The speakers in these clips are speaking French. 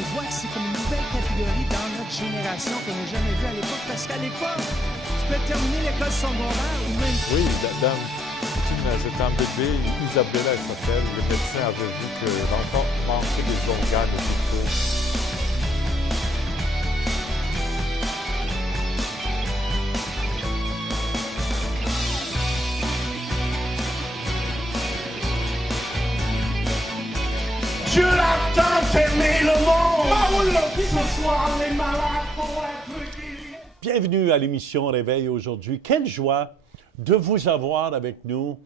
on voit que c'est comme une nouvelle catégorie dans notre génération qu'on n'a jamais vue à l'époque. Parce qu'à l'époque, tu peux terminer l'école secondaire ou même... Oui, c'est un bébé, Isabella elle s'appelle. Le médecin avait vu que l'enfant manquait des organes vitaux. Dieu a tant aimé le monde. Ce soir, les malades vont être guéris. Bienvenue à l'émission Réveil aujourd'hui. Quelle joie de vous avoir avec nous.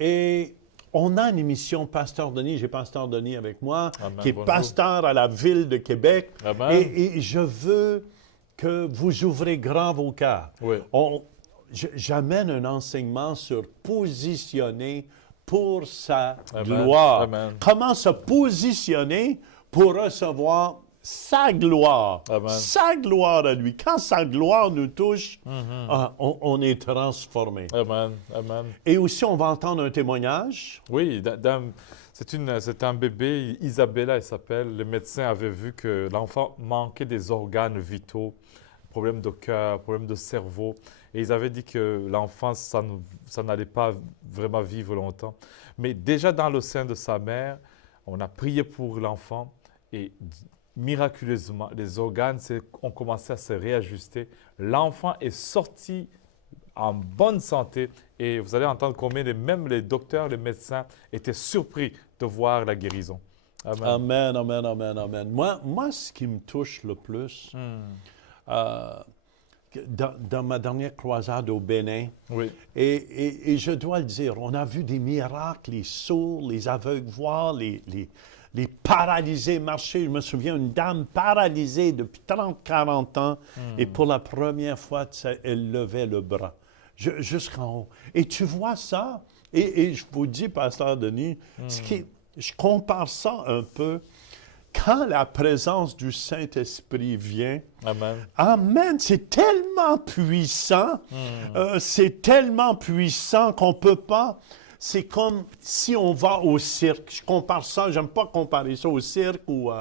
Et on a une émission Pasteur Denis. J'ai Pasteur Denis avec moi, Amen, qui est bonjour. pasteur à la ville de Québec. Amen. Et je veux que vous ouvrez grand vos cœurs. Oui. J'amène un enseignement sur positionner pour sa Amen. gloire. Amen. Comment se positionner pour recevoir sa gloire. Amen. Sa gloire à lui. Quand sa gloire nous touche, on est transformé. Amen, amen. Et aussi, on va entendre un témoignage. Oui, c'est un bébé, Isabella elle s'appelle. Le médecin avait vu que l'enfant manquait des organes vitaux, problème de cœur, problème de cerveau. Et ils avaient dit que l'enfant, ça n'allait pas vraiment vivre longtemps. Mais déjà dans le sein de sa mère, on a prié pour l'enfant et miraculeusement, les organes ont commencé à se réajuster. L'enfant est sorti en bonne santé et vous allez entendre combien même les docteurs, les médecins étaient surpris de voir la guérison. Amen. Amen, amen, amen, amen. Moi, ce qui me touche le plus, dans ma dernière croisade au Bénin, Oui. et je dois le dire, on a vu des miracles, les sourds, les aveugles voir, les paralysés marcher. Je me souviens, une dame paralysée depuis 30-40 ans, et pour la première fois, elle levait le bras, jusqu'en haut. Et tu vois ça, et je vous dis, Pasteur Denis, je compare ça un peu, quand la présence du Saint-Esprit vient, Amen. Amen, c'est tellement puissant, qu'on ne peut pas. C'est comme si on va au cirque. Je compare ça, j'aime pas comparer ça au cirque où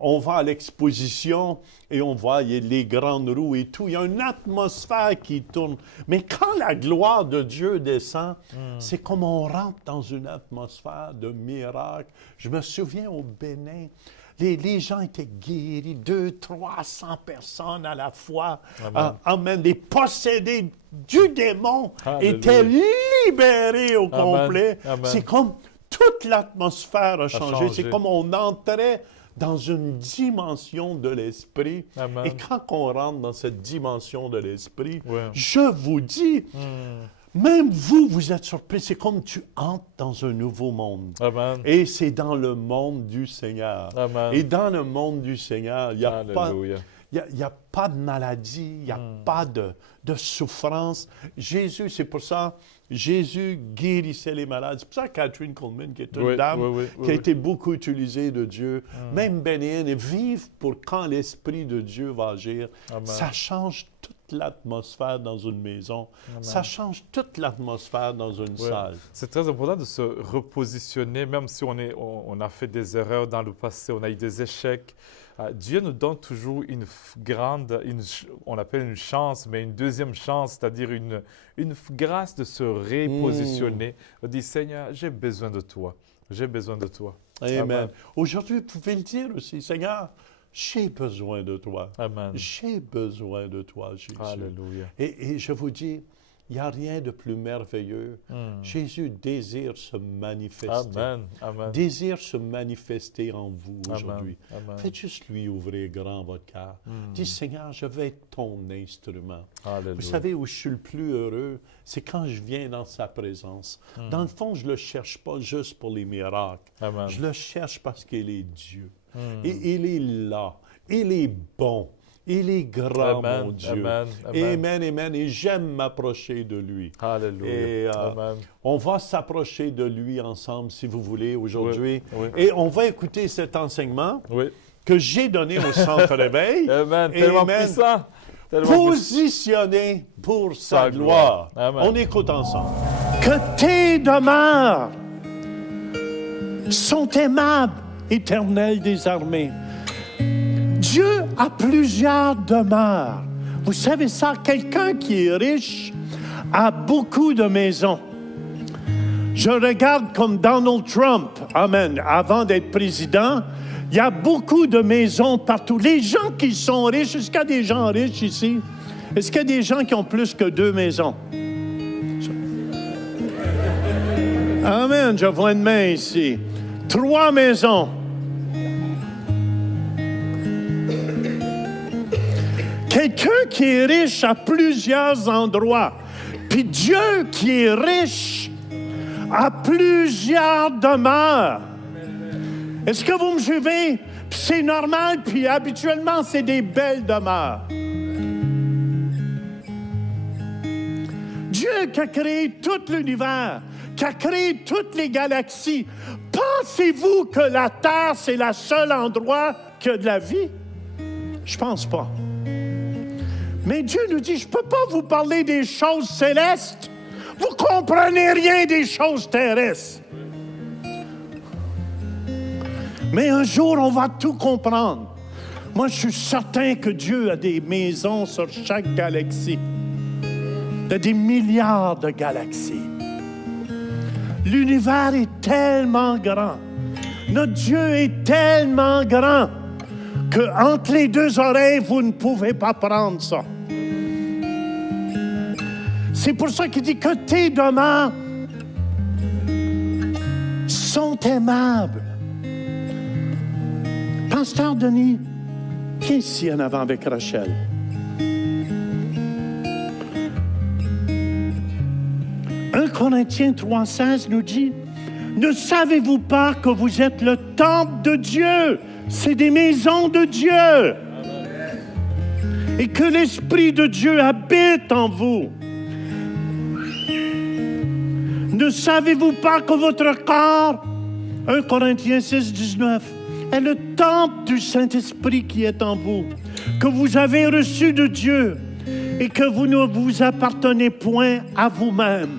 on va à l'exposition et on voit il y a les grandes roues et tout. Il y a une atmosphère qui tourne. Mais quand la gloire de Dieu descend, c'est comme on rentre dans une atmosphère de miracle. Je me souviens au Bénin, les gens étaient guéris, 200-300 personnes à la fois. Amen. Les possédés du démon Alléluia. étaient libérés au complet. Amen. C'est comme toute l'atmosphère a changé. changé. C'est comme on entrait dans une dimension de l'esprit. Amen. Et quand on rentre dans cette dimension de l'esprit, Ouais. je vous dis, même vous êtes surpris. C'est comme tu entres dans un nouveau monde. Amen. Et c'est dans le monde du Seigneur. Amen. Et dans le monde du Seigneur, il n'y a pas... Alléluia. Il n'y a pas de maladie, il n'y a pas de souffrance. Jésus, c'est pour ça, Jésus guérissait les malades. C'est pour ça que Catherine Coleman, qui est une dame qui a été beaucoup utilisée de Dieu, même Bénéen, vive pour quand l'Esprit de Dieu va agir. Amen. Ça change toute l'atmosphère dans une maison. Amen. Ça change toute l'atmosphère dans une salle. C'est très important de se repositionner, même si on a fait des erreurs dans le passé, on a eu des échecs. Dieu nous donne toujours on appelle une chance, mais une deuxième chance, c'est-à-dire une grâce de se repositionner. On dit, Seigneur, j'ai besoin de toi. J'ai besoin de toi. Amen. Amen. Aujourd'hui, vous pouvez le dire aussi, Seigneur, j'ai besoin de toi. Amen. J'ai besoin de toi, Jésus. Alléluia. Et je vous dis, il n'y a rien de plus merveilleux. Jésus désire se manifester. Amen. Amen. Désire se manifester en vous aujourd'hui. Amen. Faites juste lui ouvrir grand votre cœur. Dis, Seigneur, je vais être ton instrument. Alléluia. Vous savez où je suis le plus heureux? C'est quand je viens dans sa présence. Dans le fond, je ne le cherche pas juste pour les miracles. Amen. Je le cherche parce qu'il est Dieu. Et il est là. Il est bon. Il est grand, Amen, mon Dieu. amen, amen. Amen, amen. Et j'aime m'approcher de lui. Alléluia. Et Amen. on va s'approcher de lui ensemble, si vous voulez, aujourd'hui. Oui, oui. Et on va écouter cet enseignement Oui. que j'ai donné au Centre Réveil. Amen. Tellement puissant. Tellement puissant. Positionné pour sa Sa gloire. gloire. Amen. On écoute ensemble. Que tes demeures sont aimables, Éternel des armées. a plusieurs demeures. Vous savez ça, quelqu'un qui est riche a beaucoup de maisons. Je regarde comme Donald Trump, amen, avant d'être président, il y a beaucoup de maisons partout. Les gens qui sont riches, est-ce qu'il y a des gens riches ici? Est-ce qu'il y a des gens qui ont plus que 2 maisons? Amen, je vois une main ici. 3 maisons. Quelqu'un qui est riche à plusieurs endroits. Puis Dieu qui est riche a plusieurs demeures. Est-ce que vous me suivez? Puis c'est normal, puis habituellement, c'est des belles demeures. Dieu qui a créé tout l'univers, qui a créé toutes les galaxies, pensez-vous que la Terre, c'est le seul endroit qui a de la vie? Je pense pas. Mais Dieu nous dit, je ne peux pas vous parler des choses célestes. Vous ne comprenez rien des choses terrestres. Mais un jour, on va tout comprendre. Moi, je suis certain que Dieu a des maisons sur chaque galaxie. Il y a des milliards de galaxies. L'univers est tellement grand. Notre Dieu est tellement grand qu'entre les 2 oreilles, vous ne pouvez pas prendre ça. C'est pour ça qu'il dit que tes demeures sont aimables. Pasteur Denis, viens ici en avant avec Rachel. Corinthiens 3,16 nous dit, ne savez-vous pas que vous êtes le temple de Dieu? C'est des maisons de Dieu. Et que l'Esprit de Dieu habite en vous. Ne savez-vous pas que votre corps, 1 Corinthiens 6,19, est le temple du Saint-Esprit qui est en vous, que vous avez reçu de Dieu et que vous ne vous appartenez point à vous-même.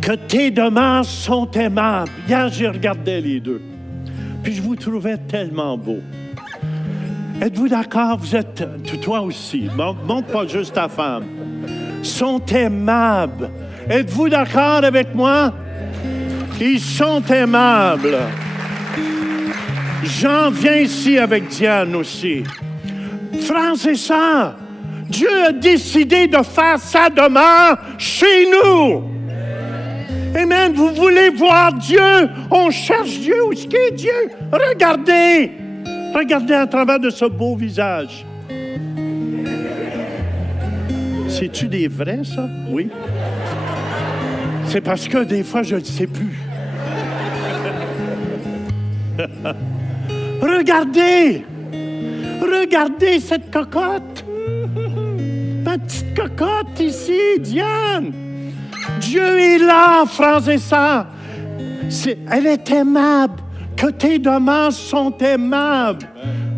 Que tes demeures sont aimables. Hier, j'ai regardé les 2. Puis je vous trouvais tellement beau. Êtes-vous d'accord? Vous êtes, toi aussi, montre pas juste ta femme. Sont aimables. Êtes-vous d'accord avec moi? Ils sont aimables. Jean, viens ici avec Diane aussi. Frères et sœurs, Dieu a décidé de faire sa demeure chez nous. Amen. Vous voulez voir Dieu? On cherche Dieu. Où est-ce qu'il est Dieu? Regardez. Regardez à travers de ce beau visage. C'est-tu des vrais, ça? Oui. C'est parce que des fois, je ne sais plus. Regardez. Regardez cette cocotte. Ma petite cocotte ici, Diane. Dieu est là, frères et sœurs. Elle est aimable. Que tes demeures sont aimables.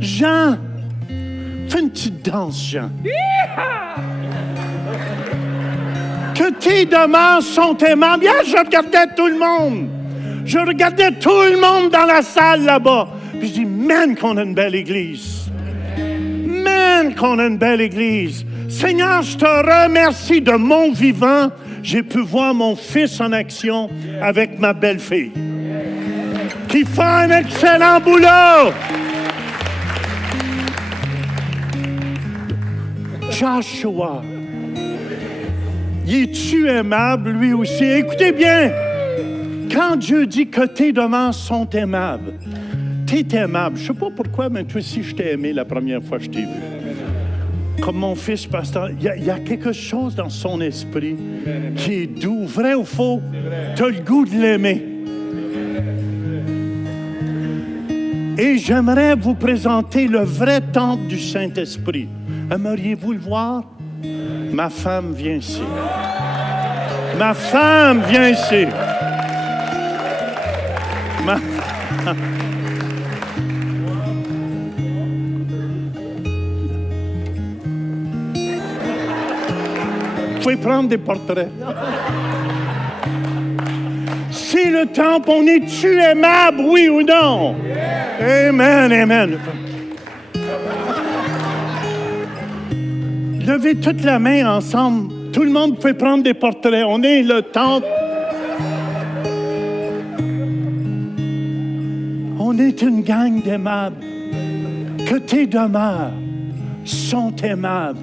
Jean, fais une petite danse, Jean. Que tes demeures sont aimables. Hier, je regardais tout le monde. Je regardais tout le monde dans la salle là-bas. Puis je dis, man, qu'on a une belle église. Man, qu'on a une belle église. Seigneur, je te remercie de mon vivant. J'ai pu voir mon fils en action avec ma belle-fille, qui fait un excellent boulot. Joshua, es-tu aimable lui aussi? Écoutez bien, quand Dieu dit que tes demandes sont aimables, t'es aimable. Je ne sais pas pourquoi, mais toi aussi, je t'ai aimé la première fois que je t'ai vu. Comme mon fils pasteur, il y a quelque chose dans son esprit qui est doux, vrai ou faux, tu as le goût de l'aimer. Et j'aimerais vous présenter le vrai temple du Saint-Esprit. Aimeriez-vous le voir? Ma femme vient ici. Ma femme vient ici. Vous pouvez prendre des portraits. C'est C'est le temple. On est-tu aimable, oui ou non? Amen, amen. Levez toute la main ensemble. Tout le monde peut prendre des portraits. On est le temple. On est une gang d'aimables. Que tes demeures sont aimables.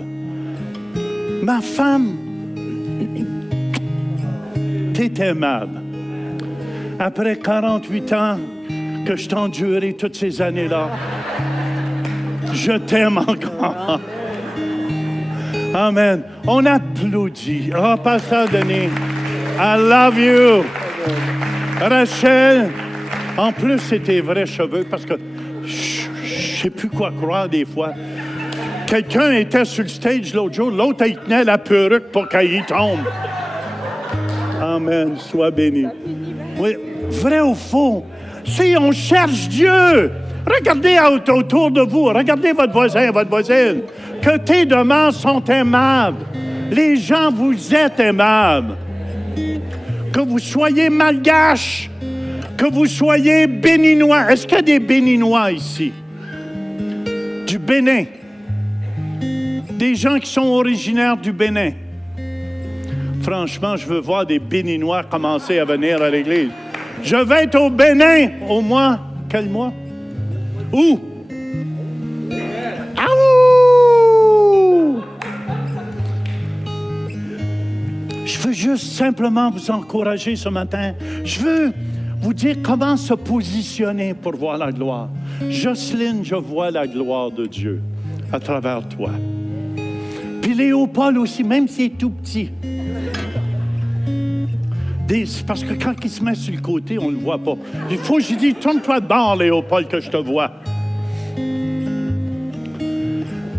Ma femme, t'es aimable. Après 48 ans que je t'ai enduré toutes ces années-là, je t'aime encore. Amen. On applaudit. Oh, Pasteur Denis, I love you. Rachel, en plus, c'est tes vrais cheveux parce que je sais plus quoi croire des fois. Quelqu'un était sur le stage l'autre jour, l'autre, il tenait la perruque pour qu'il y tombe. Amen. Sois béni. Oui, vrai ou faux? Si on cherche Dieu, regardez autour de vous, regardez votre voisin, votre voisine. Que tes demeures sont aimables. Les gens, vous êtes aimables. Que vous soyez malgaches, que vous soyez béninois. Est-ce qu'il y a des béninois ici? Du Bénin. Des gens qui sont originaires du Bénin. Franchement, je veux voir des béninois commencer à venir à l'église. Je vais être au Bénin au mois. Quel mois? Où? Je veux juste simplement vous encourager ce matin. Je veux vous dire comment se positionner pour voir la gloire. Jocelyne, je vois la gloire de Dieu à travers toi. Puis Léopold aussi, même s'il est tout petit. Parce que quand il se met sur le côté, on ne le voit pas. Il faut que je dise, tourne-toi de bord, Léopold, que je te vois.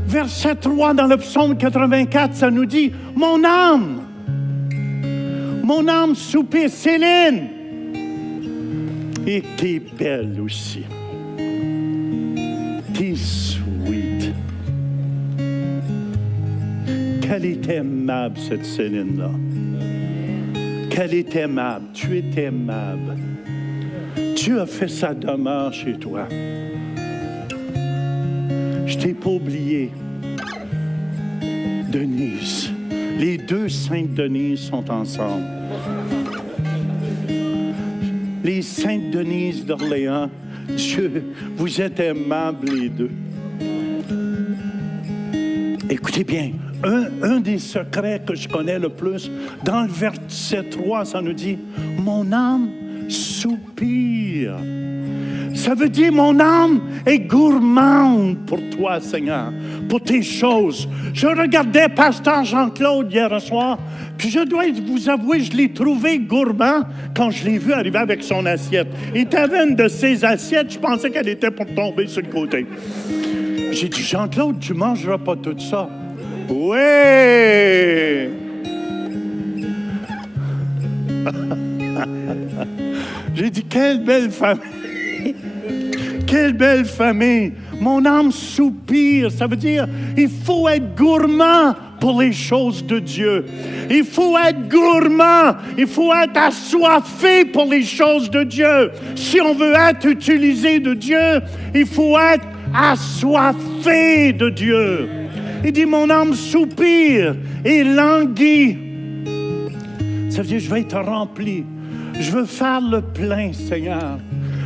Verset 3 dans le psaume 84, ça nous dit, mon âme soupire, Céline, et t'es belle aussi. T'es sweet. Qu'elle est aimable, cette Céline-là. Qu'elle est aimable. Tu es aimable. Dieu a fait sa demeure chez toi. Je t'ai pas oublié. Denise. Les deux saintes Denise sont ensemble. Les saintes Denise d'Orléans. Dieu, vous êtes aimables les deux. Écoutez bien, un des secrets que je connais le plus, dans le verset 3, ça nous dit « Mon âme soupire ». Ça veut dire « Mon âme est gourmande pour toi, Seigneur, pour tes choses ». Je regardais Pasteur Jean-Claude hier soir, puis je dois vous avouer, je l'ai trouvé gourmand quand je l'ai vu arriver avec son assiette. Il avait une de ses assiettes, je pensais qu'elle était pour tomber sur le côté. J'ai dit, Jean-Claude, tu ne mangeras pas tout ça. Oui! J'ai dit, quelle belle famille! Quelle belle famille! Mon âme soupire. Ça veut dire, il faut être gourmand pour les choses de Dieu. Il faut être gourmand. Il faut être assoiffé pour les choses de Dieu. Si on veut être utilisé de Dieu, il faut être assoiffé de Dieu. Il dit, mon âme soupire et languit. Ça veut dire, je vais être rempli. Je veux faire le plein, Seigneur.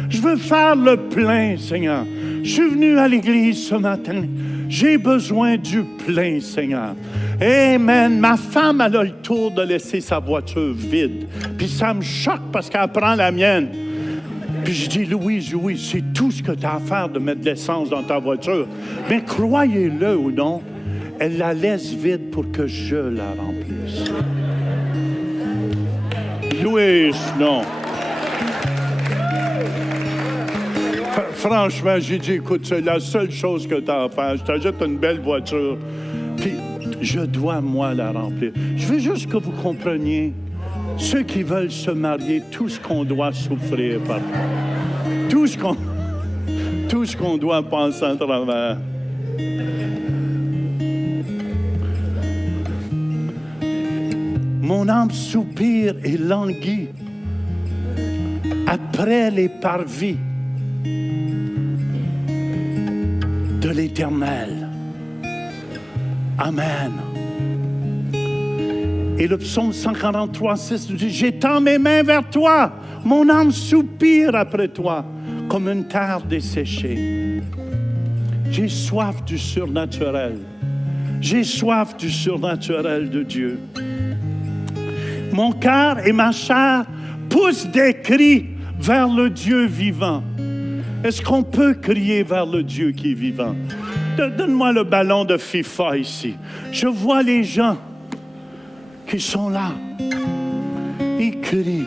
Je veux faire le plein, Seigneur. Je suis venu à l'église ce matin. J'ai besoin du plein, Seigneur. Amen. Ma femme, elle a le tour de laisser sa voiture vide. Puis ça me choque parce qu'elle prend la mienne. Puis je dis, Louise, c'est tout ce que tu as à faire de mettre de l'essence dans ta voiture. Mais croyez-le ou non, elle la laisse vide pour que je la remplisse. Louise, non. Franchement, j'ai dit, écoute, c'est la seule chose que tu as à faire. Je t'ajoute une belle voiture. Puis je dois, moi, la remplir. Je veux juste que vous compreniez, ceux qui veulent se marier, tout ce qu'on doit souffrir par tout ce qu'on doit passer à travers. Mon âme soupire et languit. après les parvis de l'Éternel. Amen. Et le psaume 143, 6 dit, « J'étends mes mains vers toi, mon âme soupire après toi, comme une terre desséchée. » J'ai soif du surnaturel. J'ai soif du surnaturel de Dieu. Mon cœur et ma chair poussent des cris vers le Dieu vivant. Est-ce qu'on peut crier vers le Dieu qui est vivant? Donne-moi le ballon de FIFA ici. Je vois les gens qui sont là. Ils crient.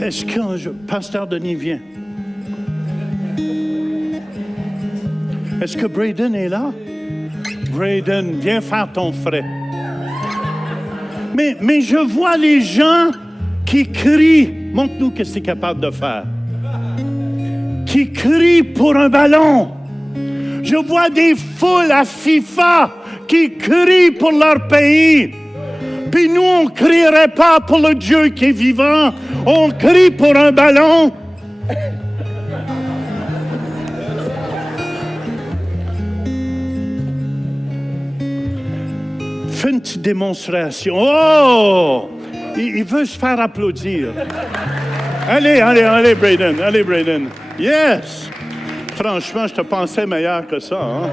Est-ce que Pasteur Denis vient? Est-ce que Braden est là? Braden, viens faire ton frais. Mais je vois les gens qui crient. Montre-nous ce que c'est capable de faire. Qui crient pour un ballon. Je vois des foules à FIFA qui crient pour leur pays. Puis nous, on ne crierait pas pour le Dieu qui est vivant. On crie pour un ballon. Fais une petite démonstration. Oh! Il veut se faire applaudir. Allez, Braden. Allez, Braden. Yes! Franchement, je te pensais meilleur que ça. Hein?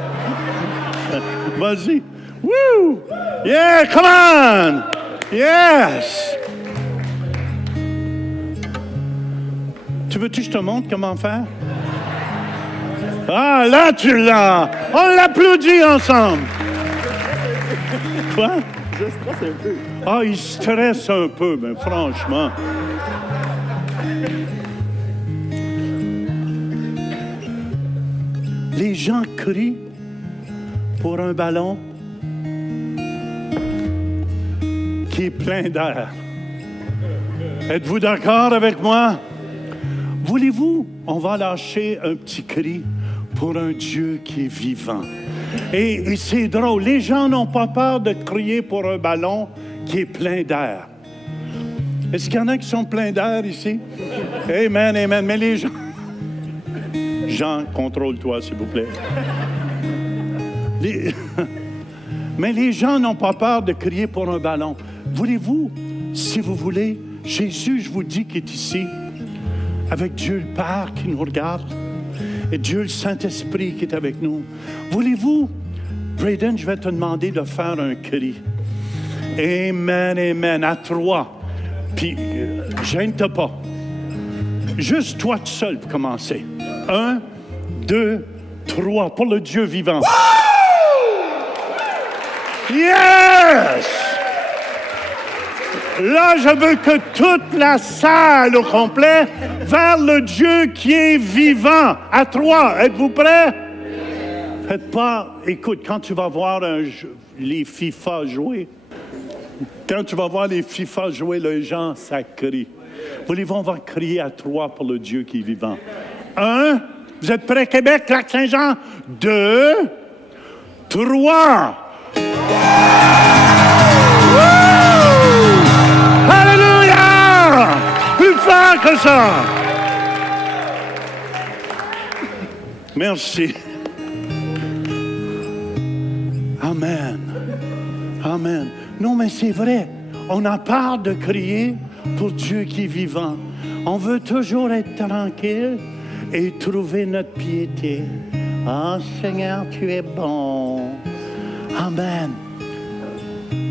Vas-y. Woo! Yeah, come on! Yes! Tu veux-tu que je te montre comment faire? Ah, là, tu l'as! On l'applaudit ensemble! Quoi? Je stresse un peu. Ah, il stresse un peu, mais franchement. Les gens crient pour un ballon qui est plein d'air. Êtes-vous d'accord avec moi? Voulez-vous, on va lâcher un petit cri pour un Dieu qui est vivant. Et c'est drôle, les gens n'ont pas peur de crier pour un ballon qui est plein d'air. Est-ce qu'il y en a qui sont pleins d'air ici? Amen, amen. Mais les gens... Jean, contrôle-toi, s'il vous plaît. Mais les gens n'ont pas peur de crier pour un ballon. Voulez-vous, si vous voulez, Jésus, je vous dis, qui est ici, avec Dieu le Père qui nous regarde, et Dieu le Saint-Esprit qui est avec nous. Voulez-vous, Braden, je vais te demander de faire un cri. Amen, amen, à 3. Puis, gêne-toi pas. Juste toi tout seul pour commencer. 1, 2, 3, pour le Dieu vivant. Yes! Là, je veux que toute la salle au complet vers le Dieu qui est vivant. À 3, êtes-vous prêts? Faites pas... Écoute, quand tu vas voir les FIFA jouer, les gens, ça crie. Voulez-vous, on va crier à 3 pour le Dieu qui est vivant. 1, vous êtes prêts, Québec, Lac-Saint-Jean? 2, 3. Alléluia! Plus fort que ça! Merci. Amen. Amen. Non, mais c'est vrai. On a peur de crier pour Dieu qui est vivant. On veut toujours être tranquille et trouver notre piété. Ah, Seigneur, tu es bon. Amen.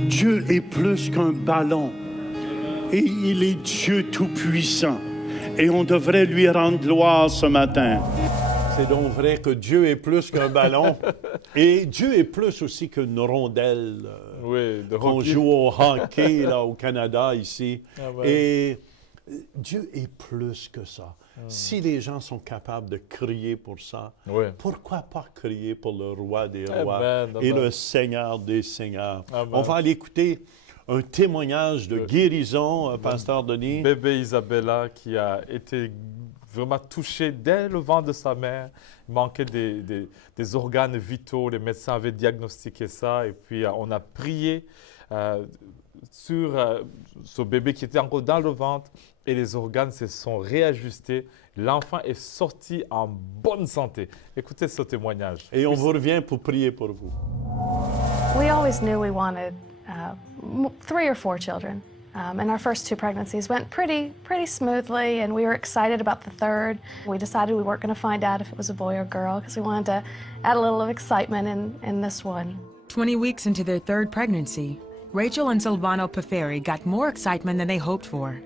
Dieu est plus qu'un ballon. Et il est Dieu tout-puissant. Et on devrait lui rendre gloire ce matin. C'est donc vrai que Dieu est plus qu'un ballon. Et Dieu est plus aussi qu'une rondelle qu'on joue au hockey là, au Canada, ici. Ah ouais. Et Dieu est plus que ça. Si les gens sont capables de crier pour ça, pourquoi pas crier pour le roi des rois et le Seigneur des seigneurs? On va aller écouter un témoignage de guérison, Pasteur Denis. Bébé Isabella qui a été vraiment touchée dès le ventre de sa mère. Il manquait des organes vitaux. Les médecins avaient diagnostiqué ça. Et puis, on a prié sur ce bébé qui était encore dans le ventre et les organes se sont réajustés. L'enfant est sorti en bonne santé. Écoutez ce témoignage. Et on vous revient pour prier pour vous. We always knew we wanted 3 or 4 children. And our first 2 pregnancies went pretty smoothly, and we were excited about the third. We decided we weren't going to find out if it was a boy or girl because we wanted to add a little of excitement in this one. 20 weeks into their third pregnancy, Rachel and Silvano Paferi got more excitement than they hoped for.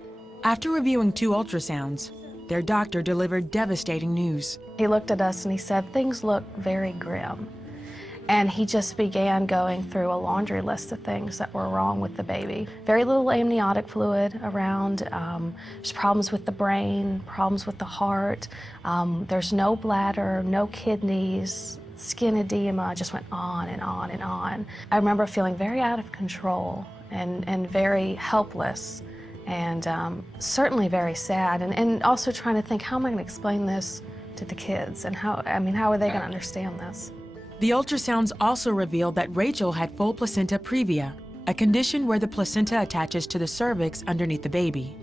After reviewing 2 ultrasounds, their doctor delivered devastating news. He looked at us and he said, "Things look very grim." And he just began going through a laundry list of things that were wrong with the baby. Very little amniotic fluid around, there's problems with the brain, problems with the heart, there's no bladder, no kidneys, skin edema, just went on and on and on. I remember feeling very out of control and very helpless and certainly very sad and also trying to think, how am I going to explain this to the kids and how are they going to understand this? The ultrasounds also revealed that Rachel had full placenta previa, a condition where the placenta attaches to the cervix underneath the baby.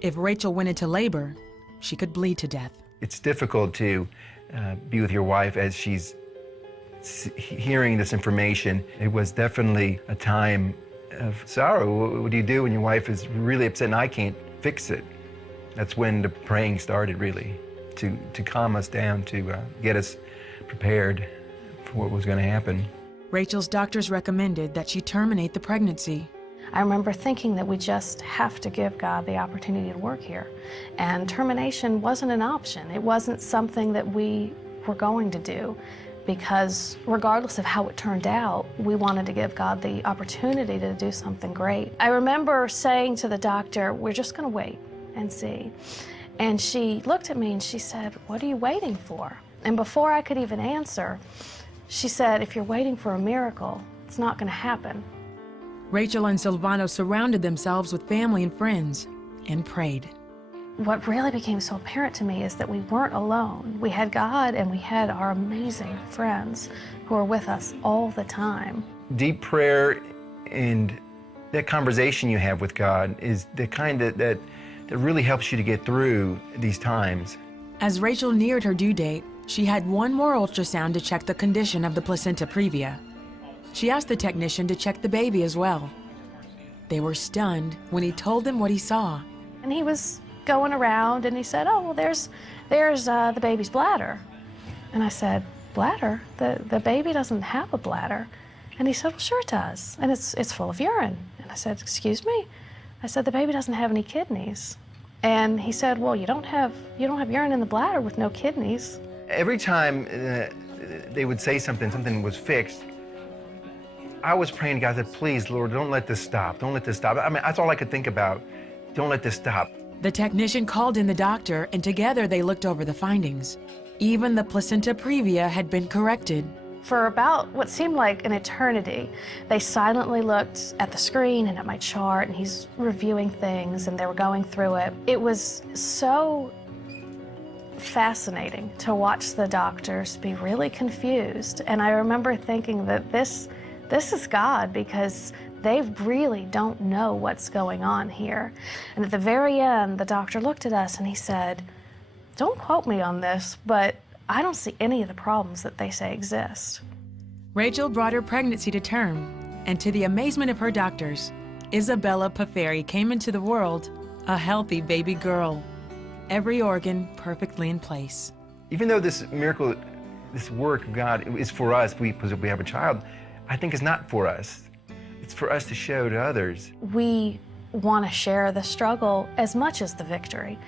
If Rachel went into labor, she could bleed to death. It's difficult to be with your wife as she's hearing this information. It was definitely a time of sorrow. What do you do when your wife is really upset and I can't fix it? That's when the praying started, really, to calm us down, to get us prepared for what was going to happen. Rachel's doctors recommended that she terminate the pregnancy. I remember thinking that we just have to give God the opportunity to work here. And termination wasn't an option. It wasn't something that we were going to do because regardless of how it turned out, we wanted to give God the opportunity to do something great. I remember saying to the doctor, "We're just going to wait and see." And she looked at me and she said, "What are you waiting for?" And before I could even answer, she said, "If you're waiting for a miracle, it's not going to happen." Rachel and Silvano surrounded themselves with family and friends and prayed. What really became so apparent to me is that we weren't alone. We had God and we had our amazing friends who were with us all the time. Deep prayer and that conversation you have with God is the kind that really helps you to get through these times. As Rachel neared her due date, she had one more ultrasound to check the condition of the placenta previa. She asked the technician to check the baby as well. They were stunned when he told them what he saw. And he was going around and he said, "Oh, well, there's the baby's bladder." And I said, "Bladder? The baby doesn't have a bladder." And he said, "Well, sure it does. And it's full of urine." And I said, "Excuse me?" I said, "The baby doesn't have any kidneys." And he said, "Well, you don't have urine in the bladder with no kidneys." Every time they would say something was fixed, I was praying to God that, "Please, Lord, don't let this stop. Don't let this stop." I mean, that's all I could think about. Don't let this stop. The technician called in the doctor, and together they looked over the findings. Even the placenta previa had been corrected. For about what seemed like an eternity, they silently looked at the screen and at my chart, and he's reviewing things, and they were going through it. It was so fascinating to watch the doctors be really confused. And I remember thinking that this is God, because they really don't know what's going on here. And at the very end, the doctor looked at us and he said, "Don't quote me on this, but I don't see any of the problems that they say exist." Rachel brought her pregnancy to term, and to the amazement of her doctors, Isabella Paferi came into the world a healthy baby girl, every organ perfectly in place. Even though this miracle, this work of God is for us, because we have a child, I think it's not for us. It's for us to show to others. We want to share the struggle as much as the victory,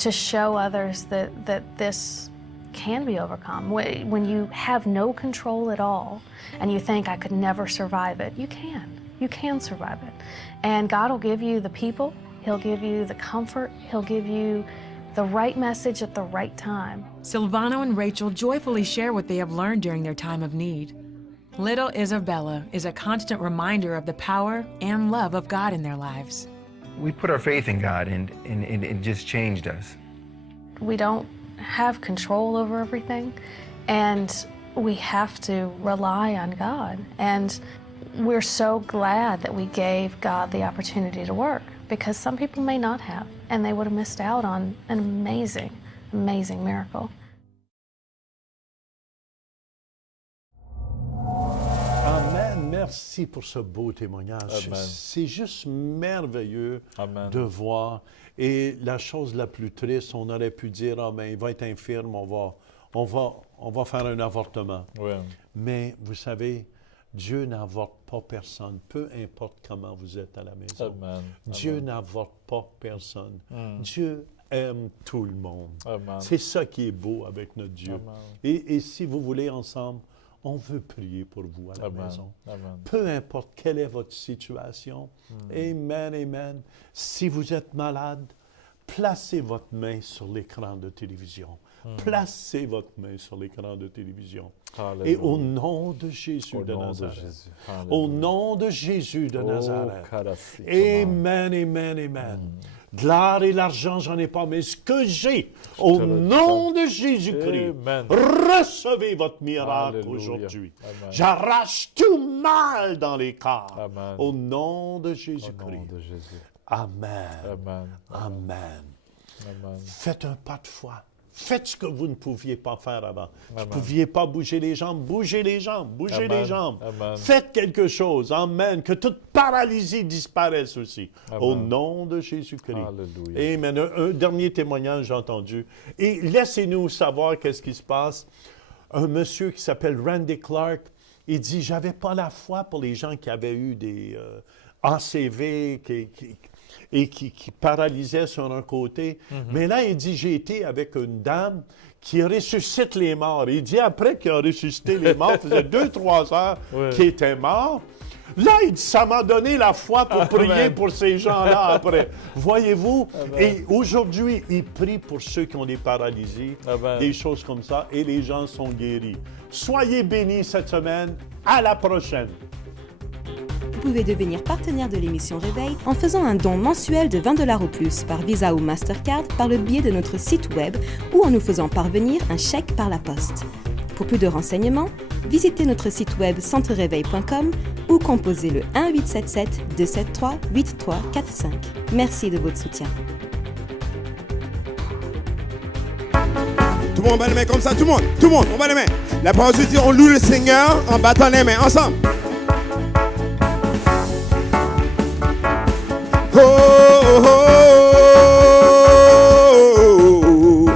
to show others that this can be overcome. When you have no control at all and you think, "I could never survive it," you can. You can survive it. And God will give you the people, He'll give you the comfort, He'll give you the right message at the right time. Silvano and Rachel joyfully share what they have learned during their time of need. Little Isabella is a constant reminder of the power and love of God in their lives. We put our faith in God, and it just changed us. We don't have control over everything, and we have to rely on God. And we're so glad that we gave God the opportunity to work, because some people may not have, and they would have missed out on an amazing, amazing miracle. Amen. Merci pour ce beau témoignage. Amen. C'est juste merveilleux Amen. de voir. Et la chose la plus triste, on aurait pu dire, ah ben, il va être infirme, on va faire un avortement. Oui. Mais vous savez, Dieu n'avorte pas personne, peu importe comment vous êtes à la maison. Amen. Dieu Amen. n'avorte pas personne. Dieu aime tout le monde. Amen. C'est ça qui est beau avec notre Dieu. Amen. Et si vous voulez ensemble, on veut prier pour vous à la Amen. maison. Amen. Peu importe quelle est votre situation. Amen, amen. Si vous êtes malade, placez votre main sur l'écran de télévision. Placez votre main sur l'écran de télévision. Alléluia. Et au nom de Jésus Au de nom de Nazareth. Jésus. Au Alléluia. nom de Jésus de Oh, Nazareth. karasi, Amen, amen, amen. Gloire et l'argent, j'en ai pas, mais ce que j'ai, au te le nom de Jésus-Christ, Amen. recevez votre miracle Alléluia. aujourd'hui. Amen. J'arrache tout mal dans les corps. Amen. Au nom de Au nom Jésus-Christ. de Jésus. Amen. Amen. Amen. Amen. Faites un pas de foi. Faites ce que vous ne pouviez pas faire avant. Vous ne Amen. pouviez pas bouger les jambes. Bougez les jambes. Bougez Amen. les jambes. Amen. Faites quelque chose. Amen. Que toute paralysie disparaisse aussi. Amen. Au nom de Jésus-Christ. Alléluia. Amen. Un dernier témoignage, j'ai entendu. Et laissez-nous savoir qu'est-ce qui se passe. Un monsieur qui s'appelle Randy Clark, il dit, j'avais pas la foi pour les gens qui avaient eu des ACV, qui paralysaient sur un côté. Mais là, il dit, j'ai été avec une dame qui ressuscite les morts. Il dit, après qu'il a ressuscité les morts, ça faisait 2-3 heures Ouais. qu'il était mort. Là, il dit, ça m'a donné la foi pour prier Amen. pour ces gens-là après. Voyez-vous? Et aujourd'hui, il prie pour ceux qui ont des paralysies, Amen. des choses comme ça, et les gens sont guéris. Soyez bénis cette semaine. À la prochaine. Vous pouvez devenir partenaire de l'émission Réveil en faisant un don mensuel de 20$ ou plus par Visa ou Mastercard par le biais de notre site web ou en nous faisant parvenir un chèque par la poste. Pour plus de renseignements, visitez notre site web centreréveil.com ou composez le 1-877-273-8345. Merci de votre soutien. Tout le monde bat les mains comme ça, tout le monde, on bat les mains. La parole de Dieu, on loue le Seigneur en battant les mains, ensemble. Oh, oh, oh, oh.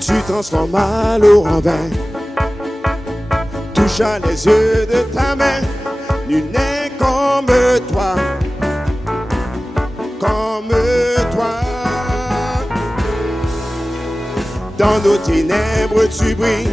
Tu transformes l'eau en vin, touchant les yeux de ta main, nul n'est comme toi, comme toi. Dans nos ténèbres tu brilles,